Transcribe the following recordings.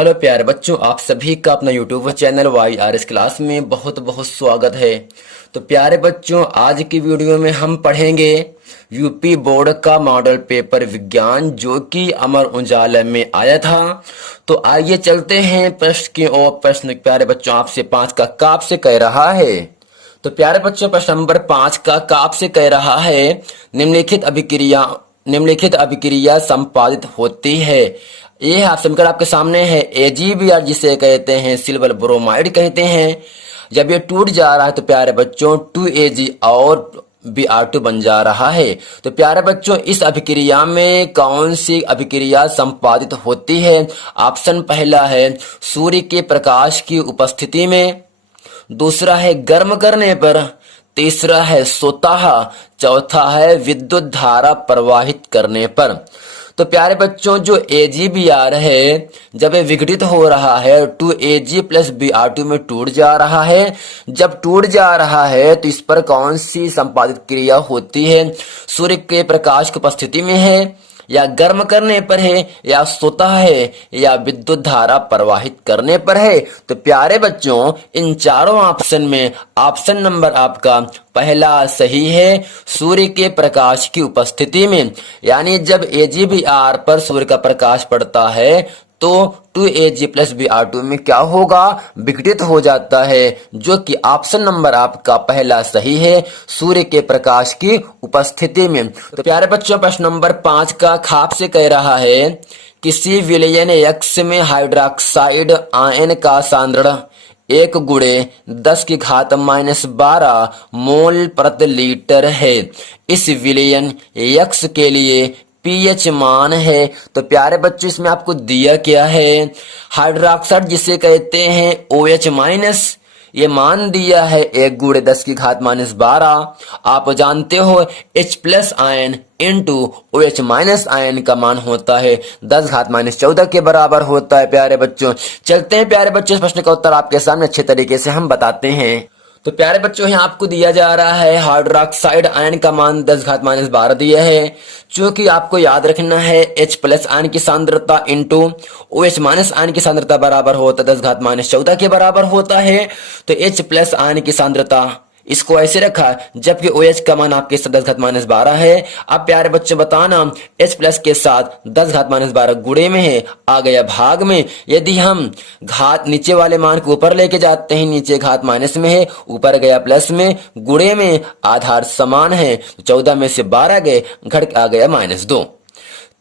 Hello प्यारे बच्चों, आप सभी का अपना यूट्यूब चैनल YRS क्लास में बहुत बहुत स्वागत है। तो प्यारे बच्चों, आज की वीडियो में हम पढ़ेंगे यूपी बोर्ड का मॉडल पेपर विज्ञान जो कि अमर उजाला में आया था। तो आइए चलते हैं प्रश्न की ओर। प्रश्न प्यारे बच्चों आपसे 5 का काप से कह रहा है। तो प्यारे बच्चों प्रश्न नंबर 5 का काप से कह रहा है, निम्नलिखित अभिक्रिया संपादित होती है। ये समीकरण आपके सामने है। AgBr जिसे कहते हैं सिल्वर ब्रोमाइड कहते हैं, जब ये टूट जा रहा है तो प्यारे बच्चों 2Ag और Br2 बन जा रहा है। तो प्यारे बच्चों इस अभिक्रिया में कौन सी अभिक्रिया संपादित होती है? ऑप्शन पहला है सूर्य के प्रकाश की उपस्थिति में, दूसरा है गर्म करने पर, तीसरा है स्वतः, चौथा है विद्युत धारा प्रवाहित करने पर। तो प्यारे बच्चों जो AgBr है जब ये विघटित हो रहा है 2Ag प्लस Br2 में टूट जा रहा है। जब टूट जा रहा है तो इस पर कौन सी संपादित क्रिया होती है? सूर्य के प्रकाश की उपस्थिति में है, या गर्म करने पर है, या स्वतः है, या विद्युत धारा प्रवाहित करने पर है। तो प्यारे बच्चों इन चारों ऑप्शन में ऑप्शन नंबर आपका पहला सही है, सूर्य के प्रकाश की उपस्थिति में। यानी जब AgBr पर सूर्य का प्रकाश पड़ता है तो 2Ag प्लस Br2 में क्या होगा? विघटित हो जाता है, जो कि ऑप्शन नंबर आपका पहला सही है, सूर्य के प्रकाश की उपस्थिति में। तो प्यारे बच्चों प्रश्न नंबर 5 का खाप से कह रहा है, किसी विलयन X में हाइड्रोक्साइड आयन का सांद्रण 1 गुणे 10 की घात -12 मोल प्रति लीटर है। इस विलयन X के लिए pH मान है। तो प्यारे बच्चों इसमें आपको दिया क्या है? हाइड्रोक्साइड जिसे कहते हैं OH माइनस, ये मान दिया है 1 गुणे 10 की घात -12। आप जानते हो H plus ion into OH minus ion का मान होता है 10 घात -14 के बराबर होता है। प्यारे बच्चों चलते हैं प्यारे बच्चों इस प्रश्न का उत्तर आपके सामने अच्छे तरीके से हम बताते हैं। तो प्यारे बच्चों यहाँ आपको दिया जा रहा है हाइड्रोक्साइड आयन का मान 10 घात -12 दिया है। चूंकि आपको याद रखना है H प्लस आयन की सांद्रता इंटू OH माइनस आयन की सांद्रता बराबर होता है 10 घात -14 के बराबर होता है। तो H प्लस आयन की सांद्रता इसको ऐसे रखा, जबकि OH का मान आपके 10 घात -12 है। अब प्यारे बच्चे बताना H प्लस के साथ 10 घात -12 गुणे में है, आ गया भाग में। यदि हम घात नीचे वाले मान को ऊपर लेके जाते हैं, नीचे घात माइनस में है, ऊपर गया प्लस में, गुणे में आधार समान है, 14 में से 12 गए, घट आ गया -2।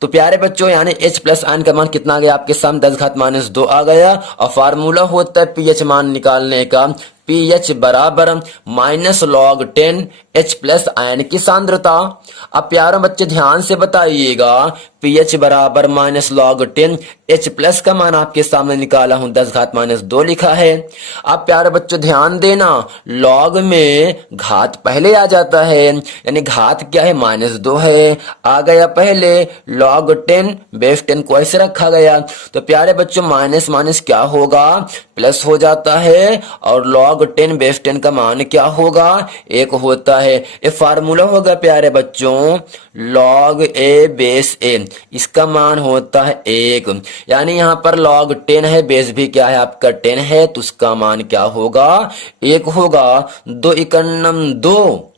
तो प्यारे बच्चों यानी H प्लस आयन का मान कितना आ गया आपके सामने? 10 घात -2 आ गया। और फार्मूला होता है pH मान निकालने का, pH बराबर -log10 H प्लस आयन की सांद्रता। अब प्यारे बच्चे ध्यान से बताइएगा, pH बराबर -log10 H प्लस का मान आपके सामने निकाला हूं 10 घात -2 लिखा है। अब प्यारे बच्चों ध्यान देना, लॉग में घात पहले आ जाता है, यानी घात क्या है? -2 है, आ गया पहले। log 10 बेस 10 को ऐसे रखा गया। तो प्यारे बच्चों माइनस माइनस क्या होगा? प्लस हो जाता है। और log 10 बेस 10 का मान क्या होगा? 1 होता है। ये फार्मूला होगा प्यारे बच्चों log a बेस a, इसका मान होता है 1। यानी यहाँ पर log 10 है, बेस भी क्या है आपका 10 है, तो उसका मान क्या होगा? 1 होगा। 2 इकन्नम 2,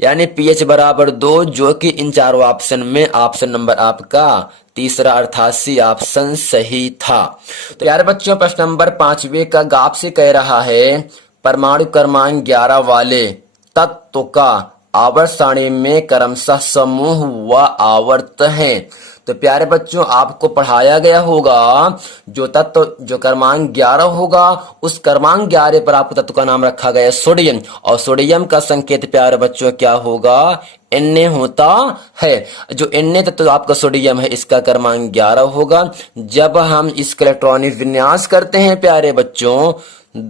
यानी pH बराबर 2, जो कि इन चारों ऑप्शन में ऑप्शन नंबर आपका तीसरा अर्थात सी ऑप्शन सही था। तो यार बच्चों प्रश्न नंबर 5वें का गाप से कह रहा है, परमाणु क्रमांक 11 वाले तत्व का आवर्त सारणी में क्रमशः समूह व आवर्त है। तो प्यारे बच्चों आपको पढ़ाया गया होगा जो तत्व जो क्रमांक 11 होगा, उस क्रमांक 11 पर आपको तत्व का नाम रखा गया सोडियम, और सोडियम का संकेत प्यारे बच्चों क्या होगा? Na होता है। जो Na तत्व आपका सोडियम है, इसका क्रमांक 11 होगा। जब हम इसका इलेक्ट्रॉनिक विन्यास करते हैं प्यारे बच्चों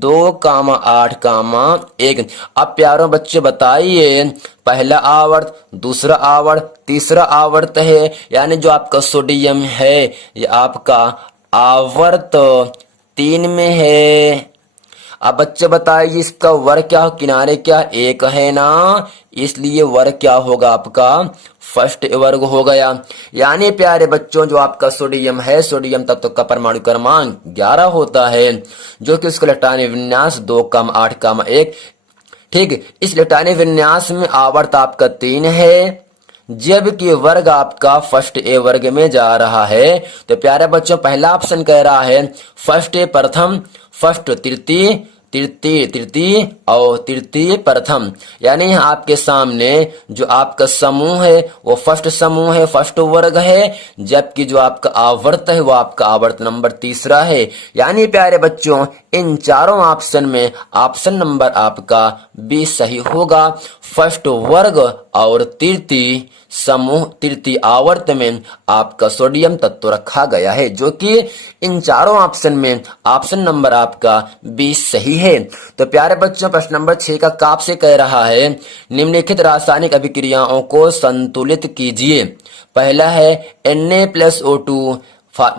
2,8,1। अब प्यारों बच्चे बताइए, पहला आवर्त, दूसरा आवर्त, तीसरा आवर्त है, यानी जो आपका सोडियम है ये आपका आवर्त 3 में है। अब बच्चे बताइए इसका वर्ग क्या, किनारे क्या एक है ना, इसलिए वर्ग क्या होगा आपका फर्स्ट वर्ग हो गया। यानी प्यारे बच्चों जो आपका सोडियम है, सोडियम तत्व का परमाणु क्रमांक 11 होता है, जो कि उसका इलेक्ट्रॉनिक विन्यास 2,8,1। ठीक, इस इलेक्ट्रॉनिक विन्यास में आवर्त आपका 3 है, जबकि वर्ग आपका फर्स्ट ए वर्ग में जा रहा है। तो प्यारे बच्चों पहला ऑप्शन कह रहा है फर्स्ट ए प्रथम, फर्स्ट तृतीय, तृतीय तृतीय और तृतीय प्रथम। यानी यहाँ आपके सामने जो आपका समूह है वो फर्स्ट समूह है, फर्स्ट वर्ग है, जबकि जो आपका आवर्त है वो आपका आवर्त नंबर तीसरा है। यानी प्यारे बच्चों इन चारों ऑप्शन में ऑप्शन नंबर आपका बी सही होगा। फर्स्ट वर्ग और तृतीय समूह, तृतीय आवर्त में आपका सोडियम तत्व रखा गया है, जो कि इन चारों ऑप्शन में ऑप्शन नंबर आपका 20 सही है। तो प्यारे बच्चों प्रश्न नंबर 6 का काप से कह रहा है निम्नलिखित रासायनिक अभिक्रियाओं को संतुलित कीजिए। पहला है Na+O2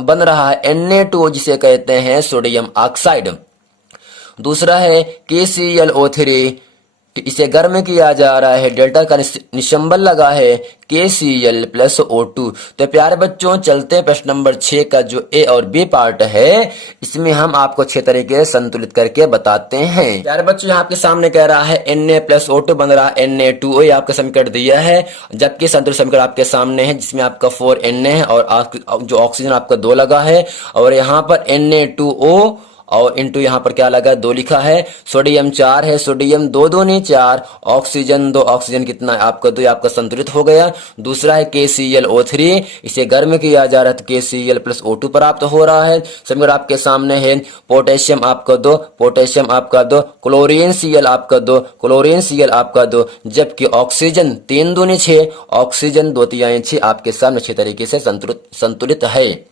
बन रहा है Na2 जिसे कहते हैं सोडियम ऑक्साइड। दूसरा है KClO3, इसे गर्म किया जा रहा है, डेल्टा का निशंबल लगा है KCl+O2। तो प्यारे बच्चों चलते हैं प्रश्न नंबर 6 का जो ए और बी पार्ट है, इसमें हम आपको 6 तरीके से संतुलित करके बताते हैं। प्यारे बच्चों यहाँ आपके सामने कह रहा है Na+O2 बन रहा है Na2O, ये आपका समीकरण दिया है, जबकि संतुलित समीकरण आपके सामने है जिसमें आपका 4Na है और जो ऑक्सीजन आपका 2 लगा है, और यहाँ पर Na2O और इंटू यहाँ पर क्या लगा 2 लिखा है। सोडियम 4 है, सोडियम 2 दूनी 4, ऑक्सीजन 2, ऑक्सीजन कितना है आपका 2, आपका संतुलित हो गया। दूसरा है KClO3, इसे गर्म किया जा रहा है तो KCl+O2 प्राप्त हो रहा है। समीकरण आपके सामने है पोटेशियम आपका 2, पोटेशियम आपका 2, क्लोरीन Cl आपका 2, क्लोरीन Cl आपका 2, जबकि ऑक्सीजन 3 दूनी 6, ऑक्सीजन 2 तिहाई 6 आपके सामने 6 तरीके से संतुलित है।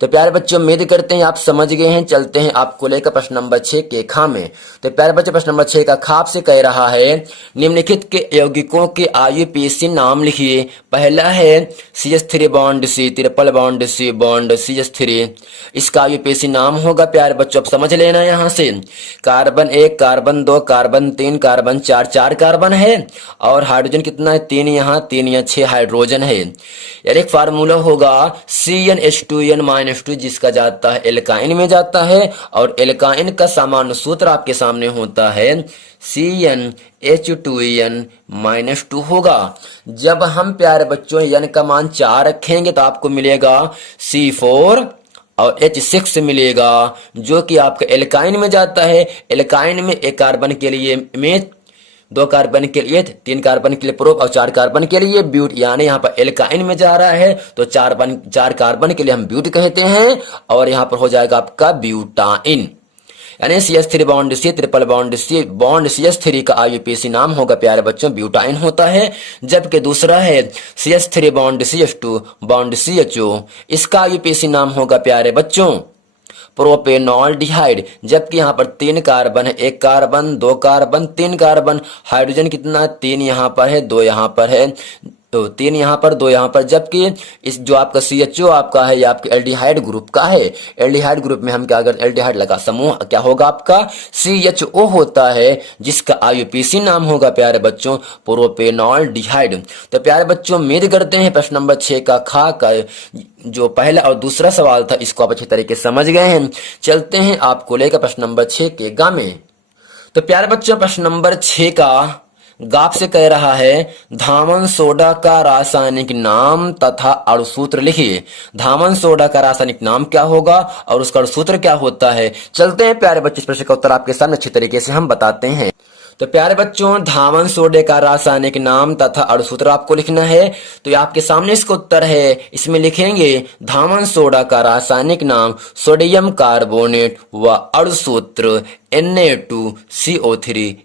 तो प्यारे बच्चों उम्मीद करते हैं आप समझ गए हैं। चलते हैं आपको लेकर प्रश्न नंबर 6 के खा में। तो प्यारे बच्चों प्रश्न नंबर 6 का खाप से कह रहा है निम्नलिखित के यौगिकों के IUPAC नाम लिखिए। पहला है CH3 bond C, triple bond C bond CH3, इसका IUPAC नाम होगा प्यारे बच्चों आप समझ लेना यहाँ से carbon 1, carbon 2, carbon 3, carbon 4, 4 carbon है, और हाइड्रोजन कितना है 3, यहाँ 3 या 6 हाइड्रोजन है। यार एक फार्मूला होगा CnH2n-2 जिसका जाता है एल्काइन में जाता है, और एल्काइन का सामान्य सूत्र आपके सामने होता है CnH2n-2 होगा। जब हम प्यारे बच्चों n का मान 4 रखेंगे तो आपको मिलेगा C4 और H6 मिलेगा, जो कि आपका एल्काइन में जाता है। एल्काइन में एक कार्बन के लिए में 2 कार्बन के लिए, 3 कार्बन के लिए प्रोप और 4 कार्बन के लिए ब्यूट, यानी यहाँ पर एल्काइन में जा रहा है तो 4 कार्बन के लिए हम ब्यूट कहते हैं, और यहाँ पर हो जाएगा आपका ब्यूटाइन। यानी CH3 bond C, triple bond C bond CH3 का IUPAC नाम होगा प्यारे बच्चों ब्यूटाइन होता है। जबकि दूसरा है CH3 bond CH2 bond CHO, इसका IUPAC नाम होगा प्यारे बच्चों प्रोपेनॉल्डिहाइड, जबकि यहाँ पर 3 कार्बन है, 1 कार्बन 2 कार्बन 3 कार्बन, हाइड्रोजन कितना 3 यहाँ पर है 2 यहाँ पर है, तो 3 यहाँ पर 2 यहाँ पर, जबकि इस जो आपका CHO आपका है ये आपके एल्डिहाइड ग्रुप का है। एल्डिहाइड ग्रुप में हम क्या करते एल्डिहाइड लगा समूह क्या होगा आपका CHO होता है, जिसका IUPAC नाम होगा प्यारे बच्चों प्रोपेनॉल्डिहाइड। तो प्यारे बच्चों उम्मीद करते हैं प्रश्न नंबर 6 का खा का जो पहला और दूसरा सवाल था इसको आप अच्छे तरीके से समझ गए हैं। चलते हैं आपको लेकर प्रश्न नंबर 6 के गा में। तो प्यारे बच्चों प्रश्न नंबर 6 का गाप से कह रहा है धामन सोडा का रासायनिक नाम तथा अणुसूत्र लिखिए। धामन सोडा का रासायनिक नाम क्या होगा और उसका अणुसूत्र क्या होता है। चलते हैं प्यारे बच्चे इस प्रश्न का उत्तर आपके सामने अच्छे तरीके से हम बताते हैं। तो प्यारे बच्चों धामन सोडे का रासायनिक नाम तथा अणुसूत्र आपको लिखना है। तो आपके सामने इसका उत्तर है, इसमें लिखेंगे धामन सोडा का रासायनिक नाम सोडियम कार्बोनेट व अणुसूत्र Na2CO3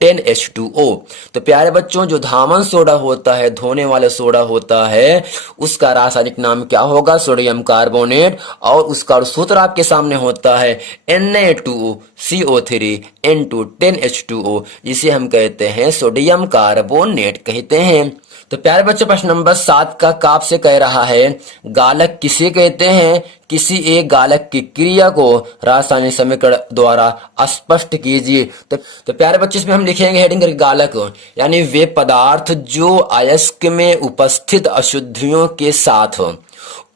10H2O। तो प्यारे बच्चों जो धामन सोडा होता है, धोने वाला सोडा होता है, उसका रासायनिक नाम क्या होगा सोडियम कार्बोनेट, और उसका सूत्र आपके सामने होता है Na2CO3 10H2O, जिसे हम कहते हैं सोडियम कार्बोनेट कहते हैं। तो प्यारे बच्चों प्रश्न नंबर 7 का काप से कह रहा है गालक किसे कहते हैं, किसी एक गालक की क्रिया को रासायनिक समीकरण द्वारा स्पष्ट कीजिए। तो प्यारे बच्चों इसमें हम लिखेंगे हेडिंग करके गालक यानी वे पदार्थ जो अयस्क में उपस्थित अशुद्धियों के साथ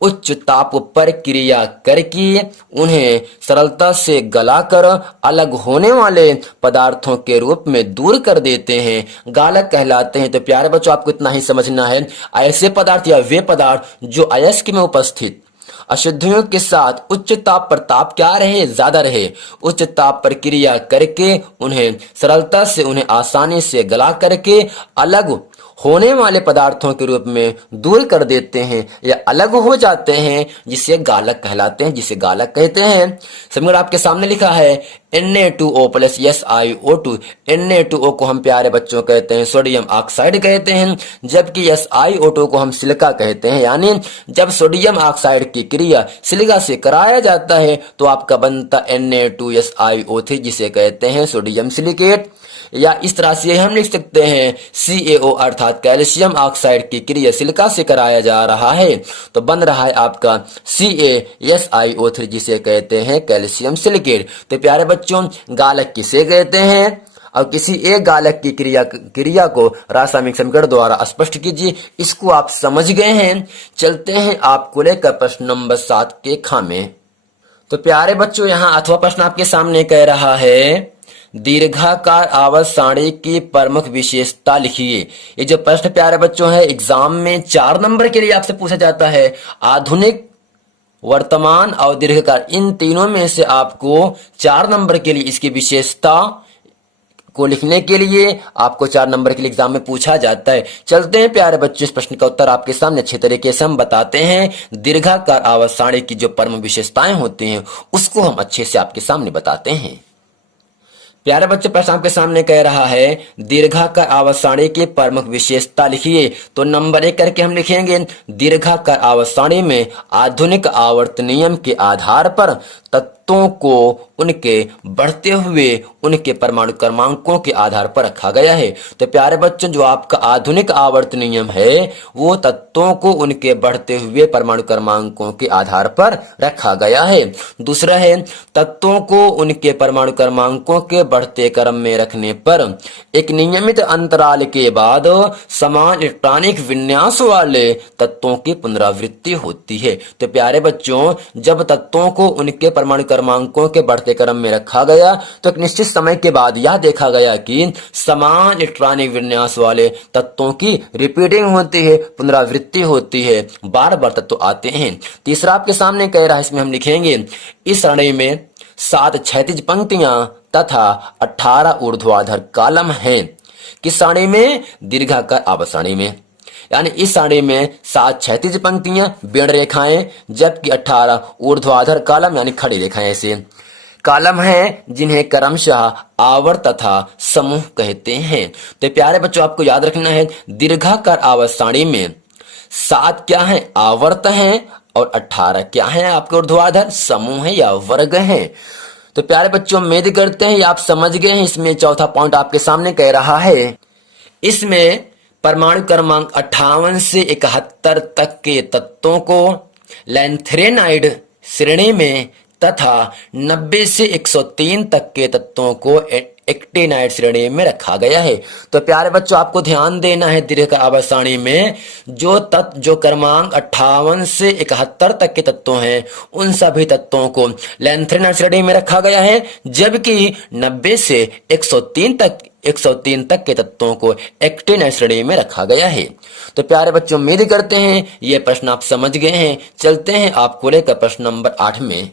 उच्च ताप पर क्रिया करके उन्हें सरलता से गलाकर अलग होने वाले पदार्थों के रूप में दूर कर देते हैं, गालक कहलाते हैं। तो प्यारे बच्चों आपको इतना ही समझना है, ऐसे पदार्थ या वे पदार्थ जो अयस्क में उपस्थित अशुद्धियों के साथ उच्च ताप पर, ताप क्या रहे, ज्यादा रहे, उच्च ताप पर क्रिया करके उन्हें सरलता से, उन्हें आसानी से गला करके अलग होने वाले पदार्थों के रूप में दूर कर देते हैं या अलग हो जाते हैं, जिसे गालक कहलाते हैं, जिसे गालक कहते हैं। समीकरण आपके सामने लिखा है Na2O प्लस SiO2। Na2O को हम प्यारे बच्चों कहते हैं सोडियम ऑक्साइड कहते हैं, जबकि SiO2 को हम सिलिका कहते हैं। यानी जब सोडियम ऑक्साइड की क्रिया सिलिका से कराया जाता है तो आपका बनता Na2SiO3 जिसे कहते हैं सोडियम सिलिकेट। या इस तरह से हम लिख सकते हैं CaO अर्थात कैल्शियम ऑक्साइड की क्रिया सिलिका से कराया जा रहा है तो बन रहा है आपका CaSiO3 जिसे कहते हैं कैल्शियम सिलिकेट। तो प्यारे बच्चों गालक किसे कहते हैं और किसी एक गालक की क्रिया को रासायनिक समीकरण द्वारा स्पष्ट कीजिए। इसको आप समझ गए हैं। चलते हैं आपको लेकर प्रश्न नंबर 7 के खामे। तो प्यारे बच्चों यहाँ अथवा प्रश्न आपके सामने कह रहा है दीर्घाकार आवर्त सारणी की प्रमुख विशेषता लिखिए। ये जो प्रश्न प्यारे बच्चों है एग्जाम में 4 नंबर के लिए आपसे पूछा जाता है। आधुनिक, वर्तमान और दीर्घकाल इन तीनों में से आपको 4 नंबर के लिए इसकी विशेषता को लिखने के लिए आपको 4 नंबर के लिए एग्जाम में पूछा जाता है। चलते हैं प्यारे बच्चों इस प्रश्न का उत्तर आपके सामने अच्छे तरीके से हम बताते हैं। दीर्घाकार आवर्त सारणी की जो प्रमुख विशेषताएं होती हैं उसको हम अच्छे से आपके सामने बताते हैं। प्यारे बच्चे प्रश्न आपके सामने कह रहा है दीर्घाकार आवर्त सारणी की प्रमुख विशेषता लिखिए। तो नंबर 1 करके हम लिखेंगे दीर्घाकार आवर्त सारणी में आधुनिक आवर्त नियम के आधार पर तत्वों को उनके बढ़ते हुए उनके परमाणु क्रमांकों के आधार पर रखा गया है। तो प्यारे बच्चों जो आपका आधुनिक आवर्त नियम है वो तत्वों को उनके बढ़ते हुए परमाणु क्रमांकों के आधार पर रखा गया है। दूसरा है तत्वों को उनके परमाणु क्रमांकों के बढ़ते क्रम में रखने पर एक नियमित अंतराल के बाद समान इलेक्ट्रॉनिक विन्यास वाले तत्वों की पुनरावृत्ति होती है। तो प्यारे बच्चों जब तत्वों को उनके परमाणु क्रमांकों के बढ़ते क्रम में रखा गया तो एक निश्चित समय के बाद यह देखा गया कि समान इलेक्ट्रॉनिक विन्यास वाले तत्वों की रिपीटिंग होती है, पुनरावृत्ति होती है, बार बार तत्व आते हैं। तीसरा आपके सामने कह रहा है, इसमें हम लिखेंगे इस सारणी में 7 क्षैतिज पंक्तियां तथा 18 ऊर्ध्वाधर कॉलम हैं। किस सारणी में? दीर्घाकार आवर्त सारणी में। यानी इस सारणी में 7 क्षैतिज पंक्तियां बेड़ रेखाएं जबकि 18 ऊर्ध्वाधर कॉलम यानी खड़ी रेखाएं ऐसे कॉलम हैं जिन्हें क्रमशः आवर्त तथा समूह कहते हैं। तो प्यारे बच्चों आपको याद रखना है दीर्घाकार आवर्त सारणी में 7 क्या है? आवर्त हैं और 18 क्या है? आपके ऊर्ध्वाधर समूह है या वर्ग है। तो प्यारे बच्चों उम्मीद करते हैं आप समझ गए हैं। इसमें चौथा पॉइंट आपके सामने कह रहा है इसमें परमाणु क्रमांक 58 से 71 तक के तत्वों को लैंथेनाइड श्रेणी में तथा 90 से 103 तक के तत्वों को एक्टिनाइड श्रेणी में रखा गया है। तो प्यारे बच्चों आपको ध्यान देना है दीर्घाकार आवर्त सारणी में जो क्रमांक 58 से 71 तक के तत्व हैं उन सभी तत्वों को लैंथेनाइड श्रेणी में रखा गया है, जबकि 90 से 103 तक के तत्वों को एक्टिनाइड श्रेणी में रखा गया है। तो प्यारे बच्चों उम्मीद करते हैं ये प्रश्न आप समझ गए हैं। चलते हैं आपको लेकर प्रश्न नंबर 8 में।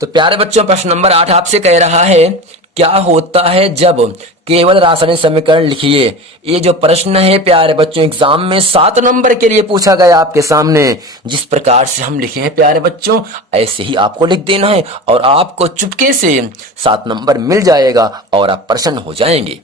तो प्यारे बच्चों प्रश्न नंबर 8 आपसे कह रहा है क्या होता है जब केवल रासायनिक समीकरण लिखिए। ये जो प्रश्न है प्यारे बच्चों एग्जाम में 7 नंबर के लिए पूछा गया आपके सामने। जिस प्रकार से हम लिखे हैं प्यारे बच्चों ऐसे ही आपको लिख देना है और आपको चुपके से 7 नंबर मिल जाएगा और आप प्रसन्न हो जाएंगे।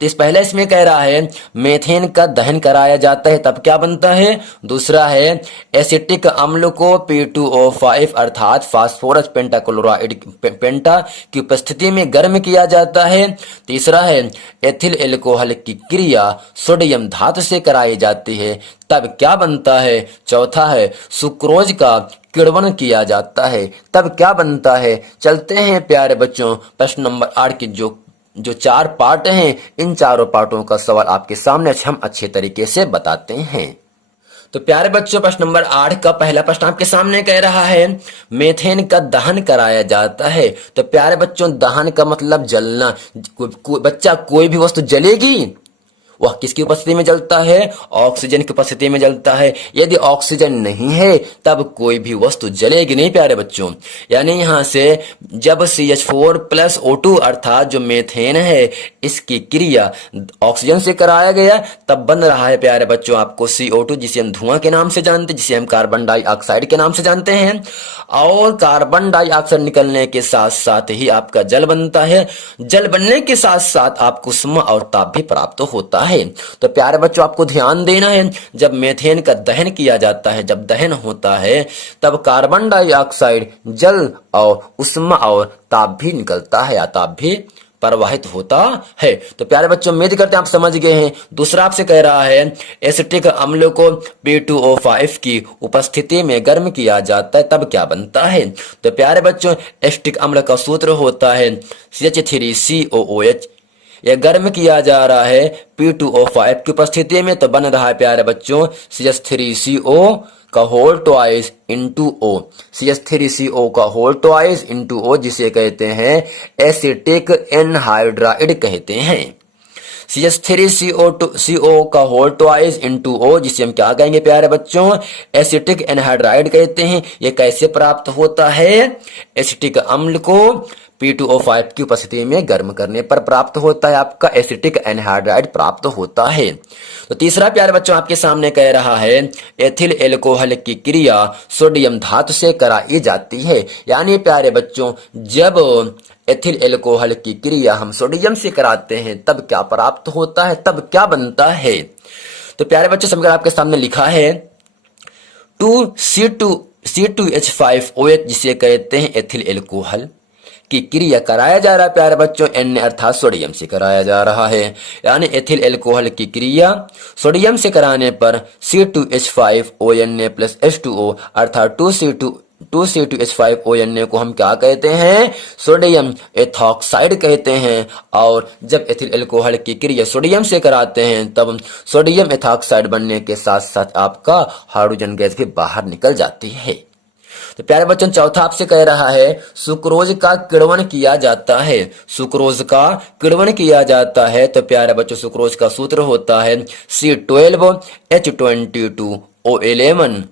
तो इस पहले इसमें कह रहा है मेथेन का दहन कराया जाता है तब क्या बनता है। दूसरा है एसिटिक अम्ल को P2O5 अर्थात फास्फोरस पेंटाक्लोराइड पेंटा की उपस्थिति में गर्म किया जाता है। तीसरा है एथिल एल्कोहल की क्रिया सोडियम धातु से कराई जाती है तब क्या बनता है। चौथा है सुक्रोज का किण्वन किया जाता है तब क्या बनता है। चलते हैं प्यारे बच्चों प्रश्न नंबर 8 की जो 4 पार्ट हैं, इन चारों पार्टों का सवाल आपके सामने हम अच्छे तरीके से बताते हैं। तो प्यारे बच्चों प्रश्न नंबर 8 का पहला प्रश्न आपके सामने कह रहा है मेथेन का दहन कराया जाता है। तो प्यारे बच्चों दहन का मतलब जलना। बच्चा कोई भी वस्तु जलेगी वह किसकी उपस्थिति में जलता है। ऑक्सीजन की उपस्थिति में जलता है। यदि ऑक्सीजन नहीं है तब कोई भी वस्तु जलेगी नहीं प्यारे बच्चों। यानी यहां से जब CH4 प्लस O2 अर्थात जो मेथेन है इसकी क्रिया ऑक्सीजन से कराया गया तब बन रहा है प्यारे बच्चों आपको CO2 जिसे हम धुआं के नाम से जानते हैं, जिसे हम कार्बन डाइऑक्साइड के नाम से जानते हैं। और कार्बन डाइऑक्साइड निकलने के साथ साथ ही आपका जल बनता है। जल बनने के साथ साथ आपको उष्मा और ताप भी प्राप्त होता है। तो प्यारे बच्चों आपको ध्यान देना है जब मेथेन का दहन किया जाता है, जब दहन होता है तब कार्बन डाइऑक्साइड जल और उष्मा और ताप भी निकलता है या ताप भी प्रवाहित होता है। तो प्यारे बच्चों उम्मीद करते हैं आप समझ गए हैं। दूसरा आपसे कह रहा है एसिटिक अम्ल को P2O5 की उपस्थिति में गर्म किया जाता है तब क्या बनता है। तो प्यारे बच्चों एसिटिक अम्ल का सूत्र होता है CH3COOH। यह गर्म किया जा रहा है P2O5 की उपस्थिति में तो बन रहा है प्यारे बच्चों CH3CO का whole twice into O। CH3CO का होल ट्वाइस इंटू O जिसे कहते हैं एसिटिक एनहाइड्राइड कहते हैं। CH3CO का होल ट्वाइस इंटू O जिसे हम क्या कहेंगे प्यारे बच्चों एसिटिक एनहाइड्राइड कहते हैं। यह कैसे प्राप्त होता है। एसिटिक अम्ल को P2O5 की उपस्थिति में गर्म करने पर प्राप्त होता है, आपका एसिटिक एनहाइड्राइड प्राप्त होता है। तो तीसरा प्यारे बच्चों आपके सामने कह रहा है एथिल एल्कोहल की क्रिया सोडियम धातु से कराई जाती है। यानी प्यारे बच्चों जब एथिल एल्कोहल की क्रिया हम सोडियम से कराते हैं तब क्या प्राप्त होता है, तब क्या बनता है। तो प्यारे बच्चों समीकरण आपके सामने लिखा है 2C2H5OH जिसे कहते हैं एथिल एल्कोहल की क्रिया कराया जा रहा है प्यारे बच्चों Na अर्थात सोडियम से कराया जा रहा है। यानी एथिल एल्कोहल की क्रिया सोडियम से कराने पर C2H5ONa प्लस H2O अर्थात 2C2H5ONa को हम क्या कहते हैं सोडियम एथॉक्साइड कहते हैं। और जब एथिल एल्कोहल की क्रिया सोडियम से कराते हैं तब सोडियम एथॉक्साइड बनने के साथ साथ आपका हाइड्रोजन गैस भी बाहर निकल जाती है। तो प्यारे बच्चों चौथा आपसे कह रहा है सुक्रोज का किण्वन किया जाता है। सुक्रोज का किण्वन किया जाता है तो प्यारे बच्चों सुक्रोज का सूत्र होता है C12H22O11।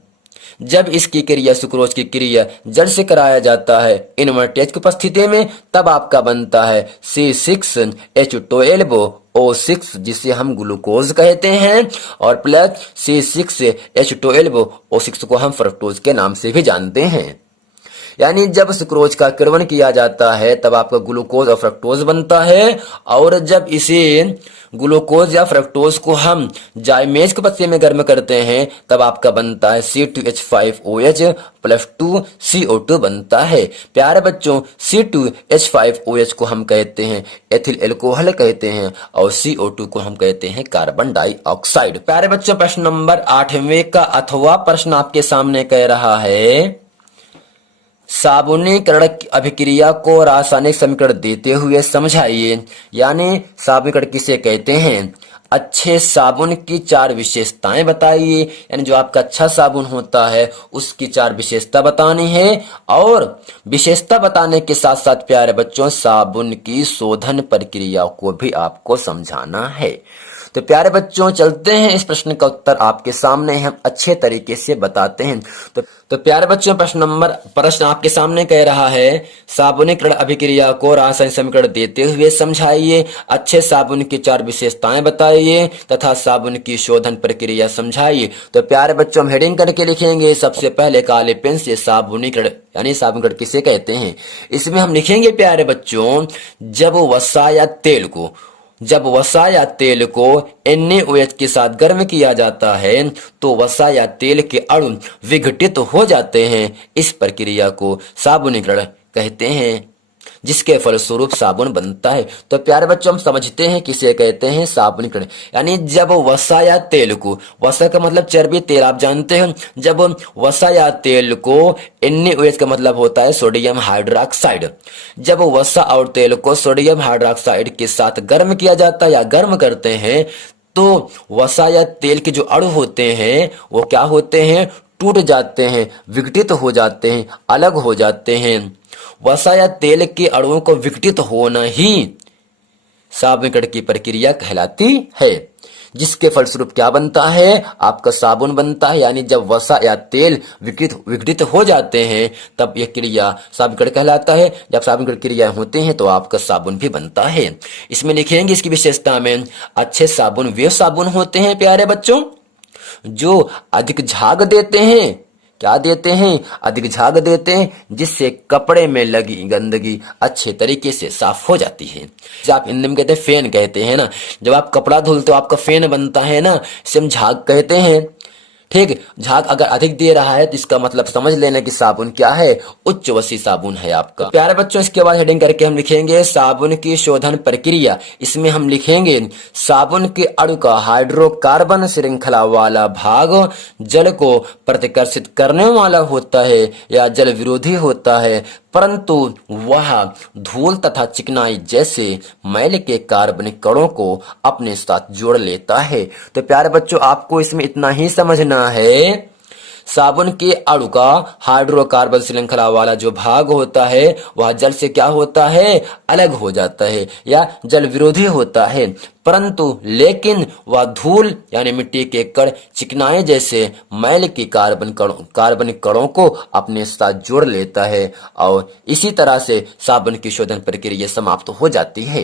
जब इसकी क्रिया सुक्रोज की क्रिया जल से कराया जाता है इनवर्टेज की उपस्थिति में तब आपका बनता है C6H12O6 जिसे हम ग्लूकोज कहते हैं और प्लस C6H12O6 को हम फ्रक्टोज के नाम से भी जानते हैं। यानी जब सुक्रोज का किण्वन किया जाता है तब आपका ग्लूकोज और फ्रक्टोज बनता है। और जब इसे ग्लूकोज या फ्रक्टोज को हम जाइमेज के पत्ते में गर्म करते हैं तब आपका बनता है C2H5OH प्लस 2CO2 बनता है। प्यारे बच्चों C2H5OH को हम कहते हैं एथिल एल्कोहल कहते हैं और CO2 को हम कहते हैं कार्बन डाइऑक्साइड। प्यारे बच्चों प्रश्न नंबर 8वें का अथवा प्रश्न आपके सामने कह रहा है साबुनीकरण अभिक्रिया को रासायनिक समीकरण देते हुए समझाइए। यानी साबुनीकरण किसे कहते हैं। अच्छे साबुन की 4 विशेषताएं बताइए। यानी जो आपका अच्छा साबुन होता है उसकी 4 विशेषता बतानी है और विशेषता बताने के साथ साथ प्यारे बच्चों साबुन की शोधन प्रक्रिया को भी आपको समझाना है। तो प्यारे बच्चों चलते हैं इस प्रश्न का उत्तर आपके सामने हम अच्छे तरीके से बताते हैं। तो प्यारे बच्चों प्रश्न आपके सामने कह रहा है साबुनीकरण अभिक्रिया को रासायनिक समीकरण देते हुए समझाइए। अच्छे साबुन की 4 विशेषताएं बताइए तथा साबुन की शोधन प्रक्रिया समझाइए। तो प्यारे बच्चों हम हेडिंग करके लिखेंगे सबसे पहले काले पेन से साबुनीकरण यानी साबुनीकरण किसे कहते हैं। इसमें हम लिखेंगे प्यारे बच्चों जब वसा या तेल को जब वसा या तेल को NaOH के साथ गर्म किया जाता है तो वसा या तेल के अणु विघटित हो जाते हैं। इस प्रक्रिया को साबुनीकरण कहते हैं, जिसके फलस्वरूप साबुन बनता है। तो प्यारे बच्चों, हम समझते हैं किसे कहते हैं साबुनीकरण। यानी जब वसा या तेल को, वसा का मतलब चर्बी, तेल आप जानते हैं, जब वसा या तेल को NaOH का मतलब होता है सोडियम हाइड्रोक्साइड, जब वसा और तेल को सोडियम हाइड्रोक्साइड के साथ गर्म किया जाता है या गर्म करते हैं तो वसा या तेल के जो अणु होते हैं वो क्या होते हैं, टूट जाते हैं, विघटित हो जाते हैं, अलग हो जाते हैं। वसा या तेल के अणुओं को विघटित होना ही साबुनीकरण की प्रक्रिया कहलाती है, जिसके फलस्वरूप क्या बनता है, आपका साबुन बनता है। यानी जब वसा या तेल विघटित हो जाते हैं तब यह क्रिया साबुनीकरण कहलाता है। जब साबुनीकरण क्रियाएं होती हैं तो आपका साबुन भी बनता है। इसमें लिखेंगे इसकी विशेषता में, अच्छे साबुन वे साबुन होते हैं प्यारे बच्चों जो अधिक झाग देते हैं। क्या देते हैं, अधिक झाग देते हैं, जिससे कपड़े में लगी गंदगी अच्छे तरीके से साफ हो जाती है। जब आप हिंदी में कहते हैं फेन कहते हैं ना, जब आप कपड़ा धुलते हो आपका फेन बनता है ना, इसे हम झाग कहते हैं। ठीक, झाग अगर अधिक दे रहा है तो इसका मतलब समझ लेना कि साबुन क्या है, उच्च वसी साबुन है आपका। तो प्यारे बच्चों, इसके बाद हेडिंग करके हम लिखेंगे साबुन की शोधन प्रक्रिया। इसमें हम लिखेंगे साबुन के अणु का हाइड्रोकार्बन श्रृंखला वाला भाग जल को प्रतिकर्षित करने वाला होता है या जल विरोधी होता है, परंतु वह धूल तथा चिकनाई जैसे मैल के कार्बनिक कणों को अपने साथ जोड़ लेता है। तो प्यारे बच्चों, आपको इसमें इतना ही समझना है, साबुन के अणु का हाइड्रोकार्बन श्रृंखला वाला जो भाग होता है वह जल से क्या होता है, अलग हो जाता है या जल विरोधी होता है, परंतु लेकिन वह धूल यानी मिट्टी के कण, चिकनाई जैसे मैल की कार्बनिक कणों को अपने साथ जोड़ लेता है और इसी तरह से साबुन की शोधन प्रक्रिया समाप्त हो जाती है।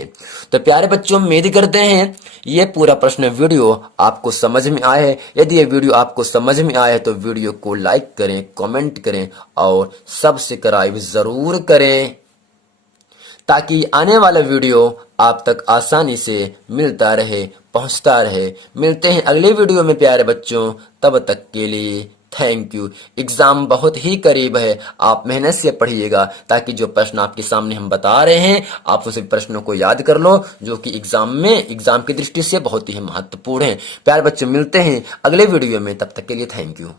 तो प्यारे बच्चों, उम्मीद करते हैं ये पूरा प्रश्न वीडियो आपको समझ में आया है। यदि ये वीडियो आपको समझ में आया है तो वीडियो को लाइक करें, कमेंट करें और सब्सक्राइब जरूर करें, ताकि आने वाला वीडियो आप तक आसानी से मिलता रहे, पहुंचता रहे। मिलते हैं अगले वीडियो में प्यारे बच्चों, तब तक के लिए थैंक यू। एग्जाम बहुत ही करीब है, आप मेहनत से पढ़िएगा ताकि जो प्रश्न आपके सामने हम बता रहे हैं आप उस प्रश्नों को याद कर लो, जो कि एग्जाम की दृष्टि से बहुत ही महत्वपूर्ण है। प्यारे बच्चों, मिलते हैं अगले वीडियो में, तब तक के लिए थैंक यू।